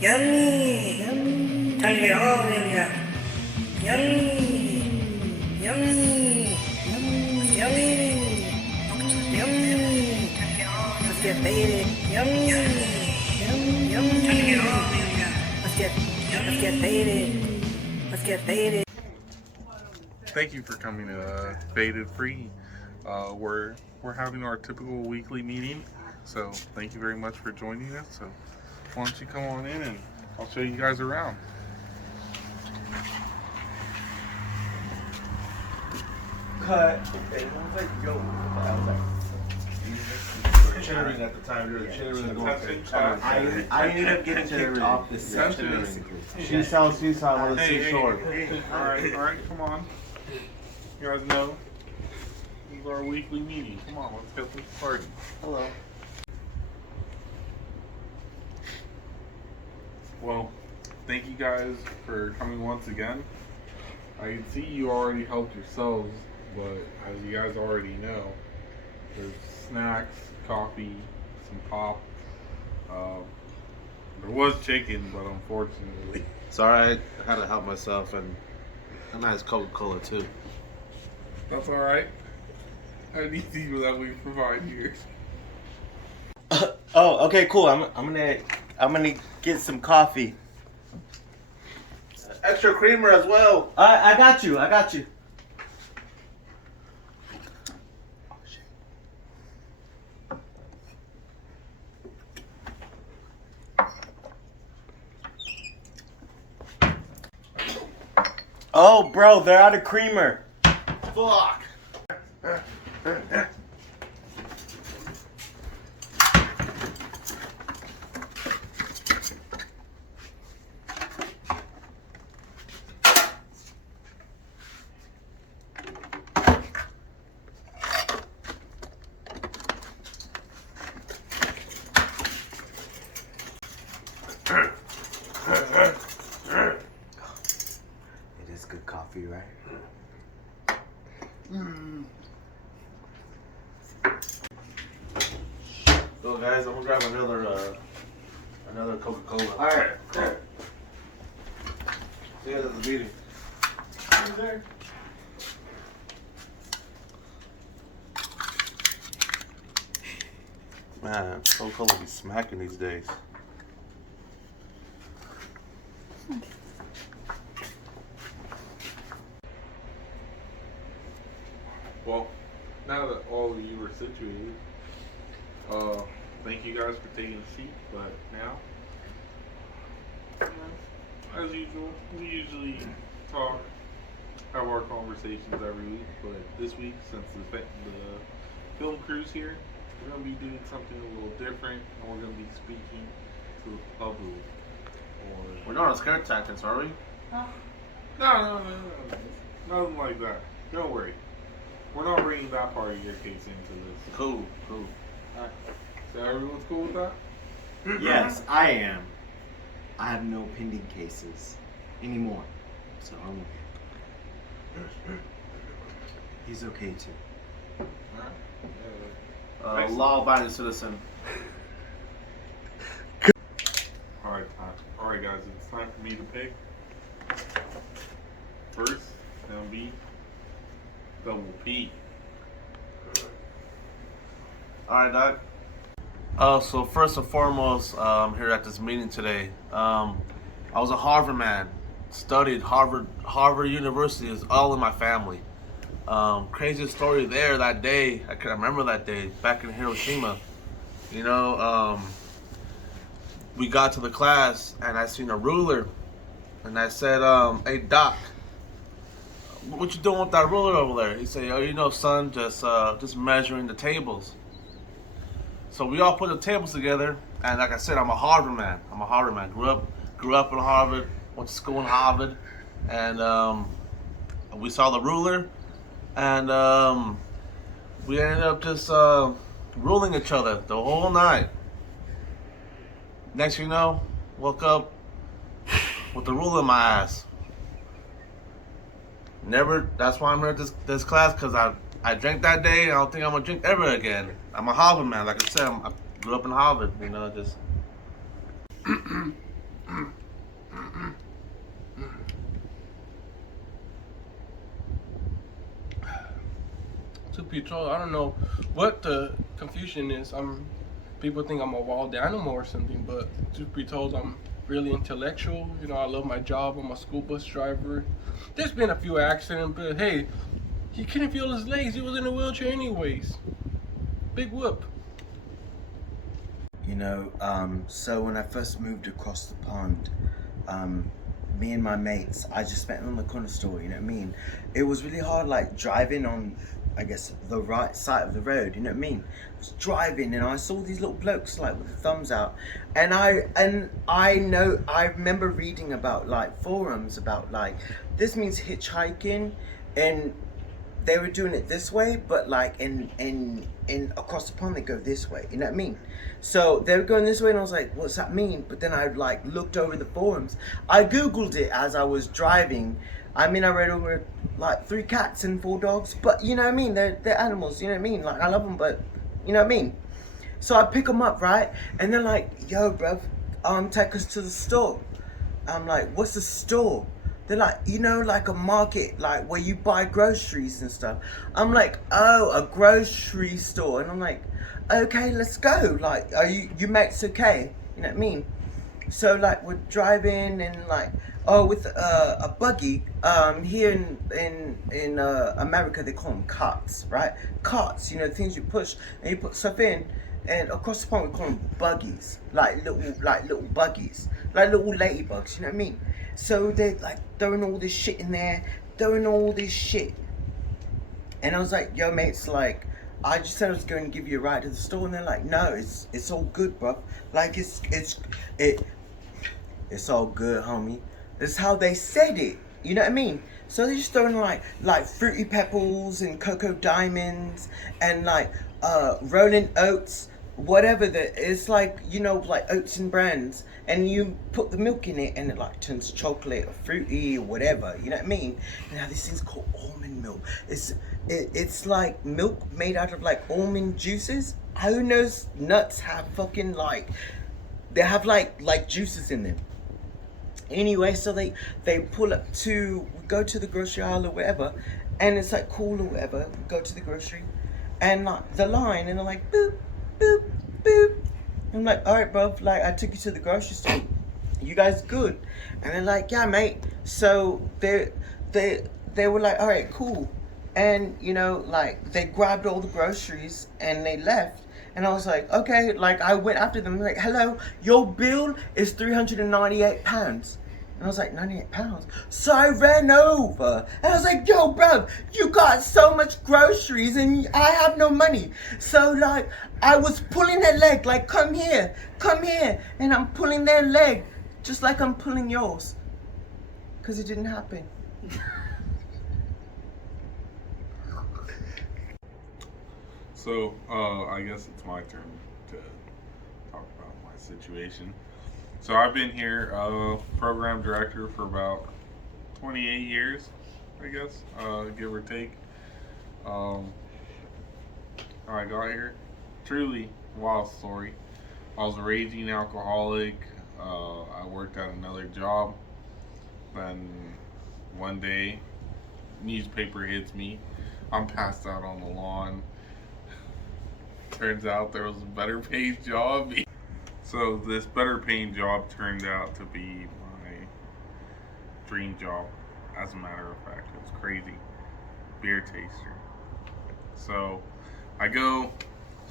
Yummy! Yummy! Time to get all of them out. Yummy! Yummy! Yummy! Yummy! Yummy! Let's get faded. Yummy! Yummy! Yummy! Let's get faded. Let's get faded. Thank you for coming to Faded Free. We're having our typical weekly meeting, so thank you very much for joining us. So why don't you come on in and I'll show you guys around. Cut. It was like, yo, I was like, chittering at the time. You're chittering going. I ended up getting kicked off this chittering. She's how on the seashore. All right, come on. You guys know this is our weekly meeting. Come on, let's get this party. Hello. Well, thank you guys for coming once again. I can see you already helped yourselves, but as you guys already know, there's snacks, coffee, some pop. There was chicken, but unfortunately. Sorry, I had to help myself, and a nice Coca-Cola too. That's alright. How easy that we provide here. Oh, okay, cool. I'm gonna get some coffee. Extra creamer as well. I got you. Oh, bro, they're out of creamer. Fuck. It is good coffee, right? So guys, I'm gonna grab another Coca-Cola. All right. Cool. See you guys at the meeting. There. Man, Coca-Cola be smacking these days. Well, now that all of you are situated, thank you guys for taking a seat. But now, as usual, we usually talk, have our conversations every week. But this week, since the film crew's here, we're gonna be doing something a little different, and we're gonna be speaking to the public. We're not on scare tactics, are we? No, nothing like that. Don't worry. We're not bringing that part of your case into this. Cool. So everyone's cool with that? Yes, I am. I have no pending cases anymore, so I'm okay. He's okay too. Alright. Law-abiding citizen. Alright guys, it's time for me to pick. First, it's gonna be Double P. Alright, Doc. So first and foremost, I'm here at this meeting today. I was a Harvard man. Studied Harvard University is all in my family. Craziest story there that day, I can remember that day, back in Hiroshima. You know, we got to the class and I seen a ruler and I said, hey Doc, what you doing with that ruler over there? He said, oh, you know, son, just measuring the tables. So we all put the tables together, and like I said, I'm a Harvard man. Grew up in Harvard, went to school in Harvard, and we saw the ruler, and we ended up just ruling each other the whole night. Next thing you know, woke up with the ruler in my ass. That's why I'm here at this class, because I drank that day, and I don't think I'm gonna drink ever again. I'm a Harvard man, like I said, I grew up in Harvard, you know, just. be told, I don't know what the confusion is. People think I'm a wild animal or something, but truth be told, I'm really intellectual. You know, I love my job. I'm a school bus driver. There's been a few accidents, but hey, he couldn't feel his legs. He was in a wheelchair anyways. Big whoop. You know, so when I first moved across the pond, me and my mates, I just met on the corner store, you know what I mean? It was really hard, like, driving on, I guess, the right side of the road, you know what I mean? I was driving and I saw these little blokes, like, with the thumbs out. And I remember reading about, like, forums about, like, this means hitchhiking, and they were doing it this way, but like in across the pond they go this way, you know what I mean? So they were going this way and I was like, what's that mean? But then I like looked over the forums. I googled it as I was driving. I mean, I read over like 3 cats and 4 dogs, but you know what I mean, they're animals, you know what I mean? Like, I love them, but you know what I mean? So I pick them up, right? And they're like, yo bruv, take us to the store. I'm like, what's the store? They're like, you know, like a market, like where you buy groceries and stuff. I'm like, oh, a grocery store. And I'm like, okay, let's go. Like, are you mates okay? You know what I mean? So like we're driving and like, with a buggy. Here in America they call them carts, right? Carts, you know, things you push and you put stuff in. And across the pond we call them buggies, like little buggies, like little ladybugs, you know what I mean? So they're like throwing all this shit in there, throwing all this shit. And I was like, yo mates, like, I just said I was going to give you a ride to the store, and they're like, no, it's all good, bro. Like it's all good, homie. That's how they said it. You know what I mean? So they're just throwing like Fruity Pebbles and Cocoa Diamonds and like Rolling Oats, whatever it's like, you know, like oats and brands, and you put the milk in it and it like turns to chocolate or fruity or whatever, you know what I mean? Now this thing's called almond milk. It's like milk made out of like almond juices. Who knows nuts have fucking like, they have like juices in them. Anyway, so they pull up to, we go to the grocery aisle or whatever, and it's like cool or whatever. We go to the grocery, and like the line, and they're like boop, boop, boop. I'm like, all right, bro. Like, I took you to the grocery store. You guys good? And they're like, yeah, mate. So they were like, all right, cool. And you know, like they grabbed all the groceries and they left. And I was like, okay, like I went after them, like, hello, your bill is £398. And I was like, 98 pounds? So I ran over and I was like, yo, bro, you got so much groceries and I have no money. So like, I was pulling their leg, like, come here. And I'm pulling their leg, just like I'm pulling yours. Because it didn't happen. So, I guess it's my turn to talk about my situation. So I've been here, program director for about 28 years, I guess, give or take. How I got here, truly wild story. I was a raging alcoholic. I worked at another job. Then one day, newspaper hits me. I'm passed out on the lawn. Turns out there was a better paid job. So this better paying job turned out to be my dream job. As a matter of fact, it was crazy. Beer taster. So I go,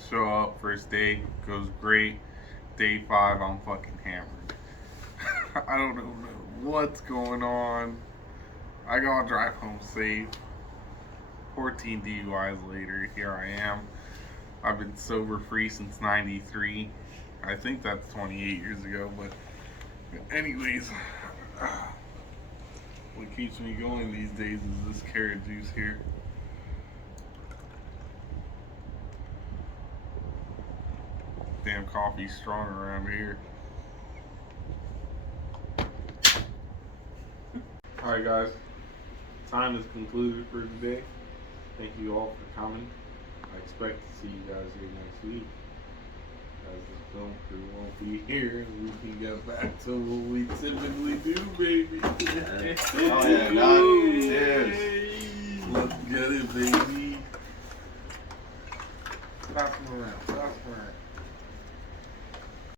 show up, first day goes great. Day 5, I'm fucking hammered. I don't know what's going on. I gotta drive home safe. 14 DUIs later, here I am. I've been sober free since '93. I think that's 28 years ago, but anyways, what keeps me going these days is this carrot juice here. Damn coffee's strong around here. Alright guys, time is concluded for today. Thank you all for coming. I expect to see you guys here next week, as the film crew won't be here and we can get back to what we typically do, baby. Oh yeah, dog. Cheers. Let's get it, baby. Pass him around. Pass him around.